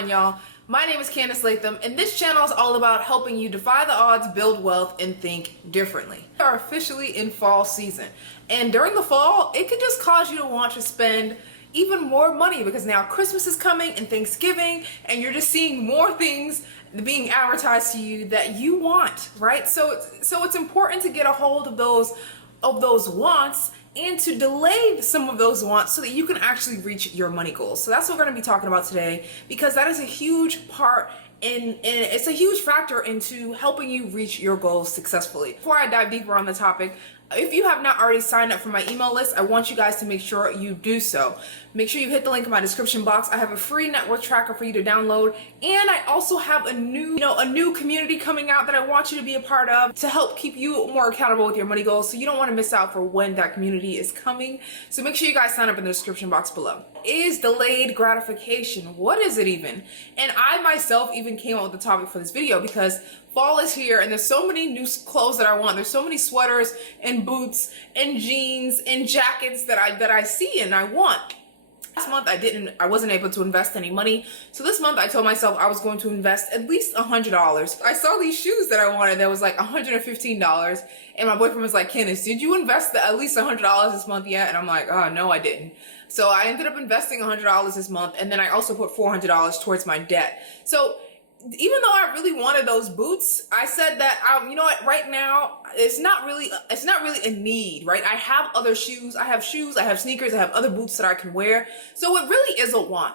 on, y'all? My name is Candice Latham, and this channel is all about helping you defy the odds, build wealth, and think differently. We are officially in fall season, and during the fall, it could just cause you to want to spend even more money because now Christmas is coming and Thanksgiving, and you're just seeing more things being advertised to you that you want, right? So it's important to get a hold of those wants and to delay some of those wants so that you can actually reach your money goals. So that's what we're going to be talking about today, because that is a huge part and it's a huge factor into helping you reach your goals successfully. Before I dive deeper on the topic, if you have not already signed up for my email list, I want you guys to make sure you do so. Make sure you hit the link in my description box. I have a free network tracker for you to download, and I also have a new community coming out that I want you to be a part of to help keep you more accountable with your money goals, so you don't want to miss out for when that community is coming. So make sure you guys sign up in the description box below. Is delayed gratification? What is it even? And I myself even came up with the topic for this video because fall is here and there's so many new clothes that I want. There's so many sweaters and boots and jeans and jackets that I see and I want. Last month I wasn't able to invest any money. So this month I told myself I was going to invest at least $100. I saw these shoes that I wanted that was like $115. And my boyfriend was like, Candice, did you invest at least $100 this month yet? And I'm like, oh, no, I didn't. So I ended up investing $100 this month. And then I also put $400 towards my debt. So even though I really wanted those boots, I said that, you know what, right now, it's not really a need, right? I have other shoes, I have sneakers, I have other boots that I can wear. So it really is a want.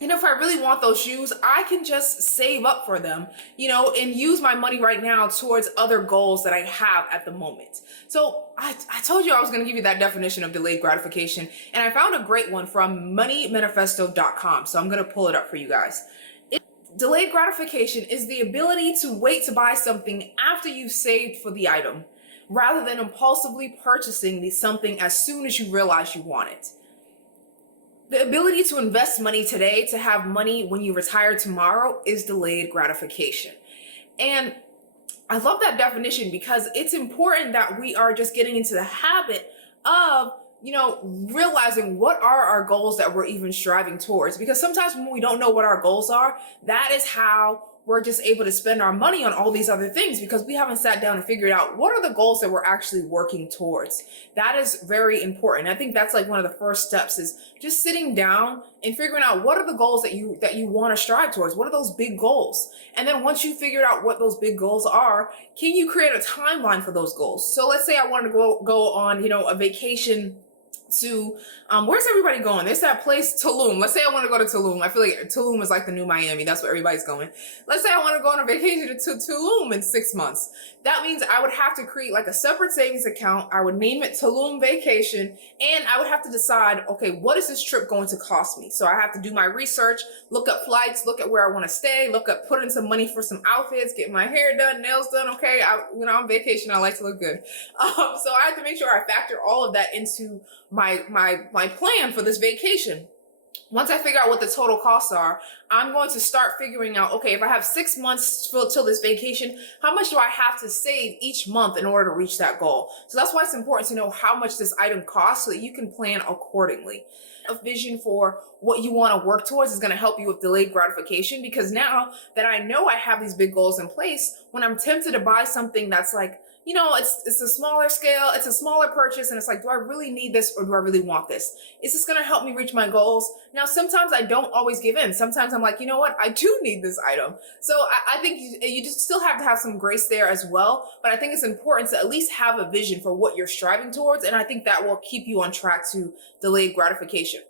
And if I really want those shoes, I can just save up for them, and use my money right now towards other goals that I have at the moment. So I told you I was going to give you that definition of delayed gratification, and I found a great one from moneymanifesto.com. So I'm going to pull it up for you guys. Delayed gratification is the ability to wait to buy something after you've saved for the item, rather than impulsively purchasing something as soon as you realize you want it. The ability to invest money today to have money when you retire tomorrow is delayed gratification. And I love that definition because it's important that we are just getting into the habit of realizing what are our goals that we're even striving towards. Because sometimes when we don't know what our goals are, that is how we're just able to spend our money on all these other things, because we haven't sat down and figured out what are the goals that we're actually working towards. That is very important. I think that's like one of the first steps, is just sitting down and figuring out what are the goals that you want to strive towards. What are those big goals? And then once you figure out what those big goals are, can you create a timeline for those goals? So let's say I want to go on, a vacation to where's everybody going? There's that place, Tulum. Let's say I want to go to Tulum. I feel like Tulum is like the new Miami. That's where everybody's going. Let's say I want to go on a vacation to Tulum in 6 months. That means I would have to create like a separate savings account. I would name it Tulum Vacation, and I would have to decide, okay, what is this trip going to cost me? So I have to do my research, look up flights, look at where I want to stay, put in some money for some outfits, get my hair done, nails done. Okay, I'm on vacation. I like to look good. So I have to make sure I factor all of that into my plan for this vacation. Once I figure out what the total costs are, I'm going to start figuring out, okay, if I have 6 months till this vacation, how much do I have to save each month in order to reach that goal? So that's why it's important to know how much this item costs so that you can plan accordingly. A vision for what you want to work towards is going to help you with delayed gratification, because now that I know I have these big goals in place, when I'm tempted to buy something that's like, it's a smaller scale, it's a smaller purchase, and it's like, do I really need this or do I really want this? Is this going to help me reach my goals? Now, sometimes I don't always give in. Sometimes I'm like, you know what? I do need this item. So I think you just still have to have some grace there as well. But I think it's important to at least have a vision for what you're striving towards. And I think that will keep you on track to delayed gratification.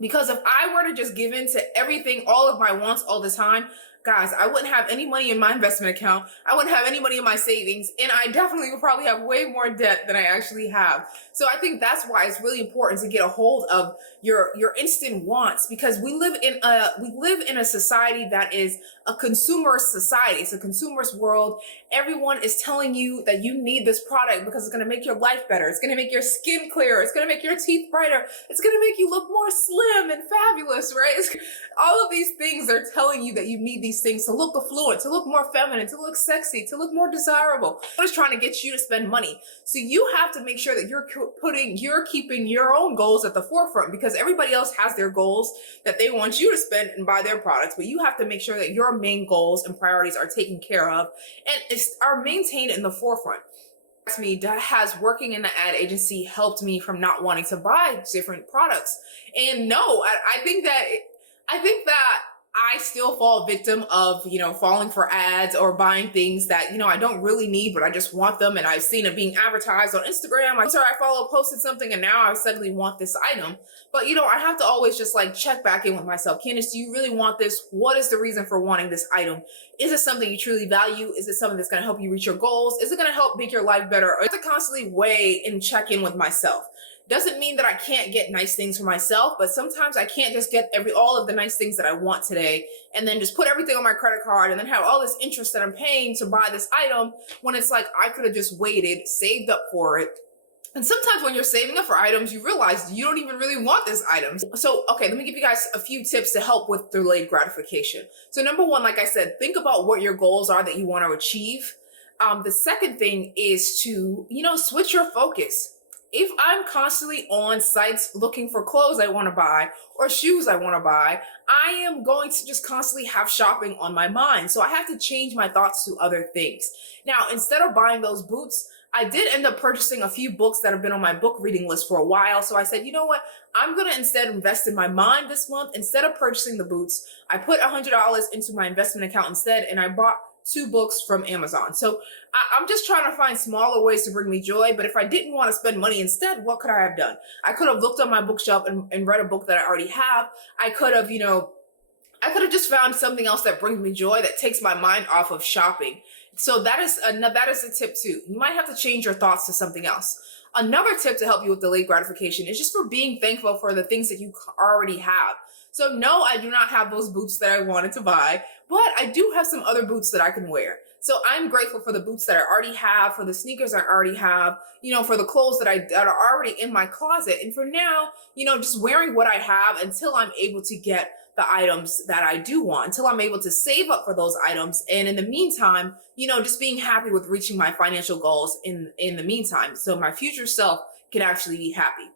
Because if I were to just give in to everything, all of my wants all the time, guys, I wouldn't have any money in my investment account. I wouldn't have any money in my savings. And I definitely would probably have way more debt than I actually have. So I think that's why it's really important to get a hold of your instant wants, because we live in a society that is a consumerist society. It's a consumerist world. Everyone is telling you that you need this product because it's going to make your life better. It's going to make your skin clearer. It's going to make your teeth brighter. It's going to make you look more slim and fabulous, right? All of these things are telling you that you need these these things to look affluent, to look more feminine, to look sexy, to look more desirable. What is trying to get you to spend money? So you have to make sure that you're keeping your own goals at the forefront, because everybody else has their goals that they want you to spend and buy their products, but you have to make sure that your main goals and priorities are taken care of and are maintained in the forefront. Me, has working in the ad agency helped me from not wanting to buy different products? And no, I think that I still fall victim of, falling for ads or buying things that, I don't really need, but I just want them. And I've seen it being advertised on Instagram. I follow posted something and now I suddenly want this item. But, I have to always just check back in with myself. Candice, do you really want this? What is the reason for wanting this item? Is it something you truly value? Is it something that's going to help you reach your goals? Is it going to help make your life better? Or is it constantly weigh and check in with myself? Doesn't mean that I can't get nice things for myself, but sometimes I can't just get all of the nice things that I want today and then just put everything on my credit card and then have all this interest that I'm paying to buy this item when it's I could have just waited, saved up for it. And sometimes when you're saving up for items, you realize you don't even really want this item. So, okay, let me give you guys a few tips to help with delayed gratification. So number one, like I said, think about what your goals are that you want to achieve. The second thing is to, switch your focus. If I'm constantly on sites looking for clothes I want to buy or shoes I want to buy, I am going to just constantly have shopping on my mind. So I have to change my thoughts to other things. Now, instead of buying those boots, I did end up purchasing a few books that have been on my book reading list for a while. So I said, you know what? I'm going to instead invest in my mind this month. Instead of purchasing the boots, I put $100 into my investment account instead, and I bought 2 books from Amazon. So I'm just trying to find smaller ways to bring me joy. But if I didn't want to spend money instead, what could I have done? I could have looked on my bookshelf and read a book that I already have. I could have, just found something else that brings me joy, that takes my mind off of shopping. So that is a tip too. You might have to change your thoughts to something else. Another tip to help you with delayed gratification is just for being thankful for the things that you already have. So no, I do not have those boots that I wanted to buy, but I do have some other boots that I can wear. So I'm grateful for the boots that I already have, for the sneakers I already have, for the clothes that are already in my closet. And for now, just wearing what I have until I'm able to get the items that I do want, until I'm able to save up for those items. And in the meantime, just being happy with reaching my financial goals in the meantime, so my future self can actually be happy.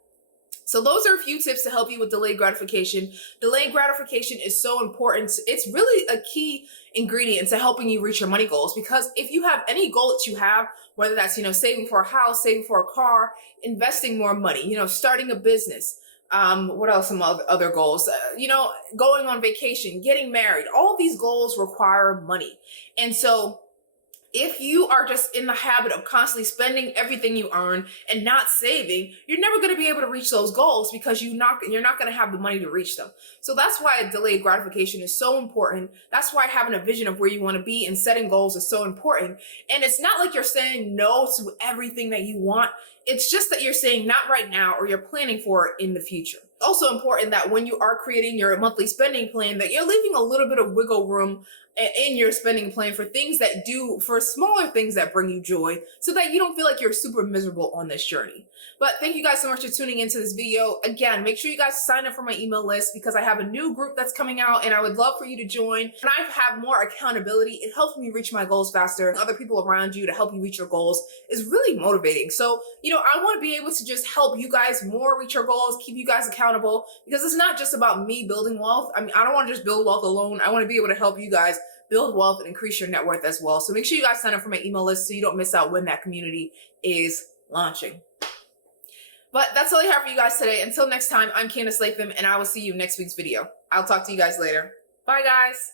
So those are a few tips to help you with delayed gratification. Delayed gratification is so important. It's really a key ingredient to helping you reach your money goals, because if you have any goal that you have, whether that's, saving for a house, saving for a car, investing more money, starting a business, what else? Some other goals, going on vacation, getting married, all these goals require money. And so if you are just in the habit of constantly spending everything you earn and not saving, you're never going to be able to reach those goals, because you're not going to have the money to reach them. So that's why delayed gratification is so important. That's why having a vision of where you want to be and setting goals is so important. And it's not like you're saying no to everything that you want. It's just that you're saying not right now, or you're planning for it in the future. It's also important that when you are creating your monthly spending plan, that you're leaving a little bit of wiggle room in your spending plan for smaller things that bring you joy, so that you don't feel like you're super miserable on this journey. But thank you guys so much for tuning into this video. Again, make sure you guys sign up for my email list, because I have a new group that's coming out and I would love for you to join. And I have more accountability. It helps me reach my goals faster. Other people around you to help you reach your goals is really motivating. So, I want to be able to just help you guys more reach your goals, keep you guys accountable, because it's not just about me building wealth. I don't want to just build wealth alone. I want to be able to help you guys build wealth and increase your net worth as well. So make sure you guys sign up for my email list so you don't miss out when that community is launching. But that's all I have for you guys today. Until next time, I'm Candice Latham, and I will see you in next week's video. I'll talk to you guys later. Bye, guys.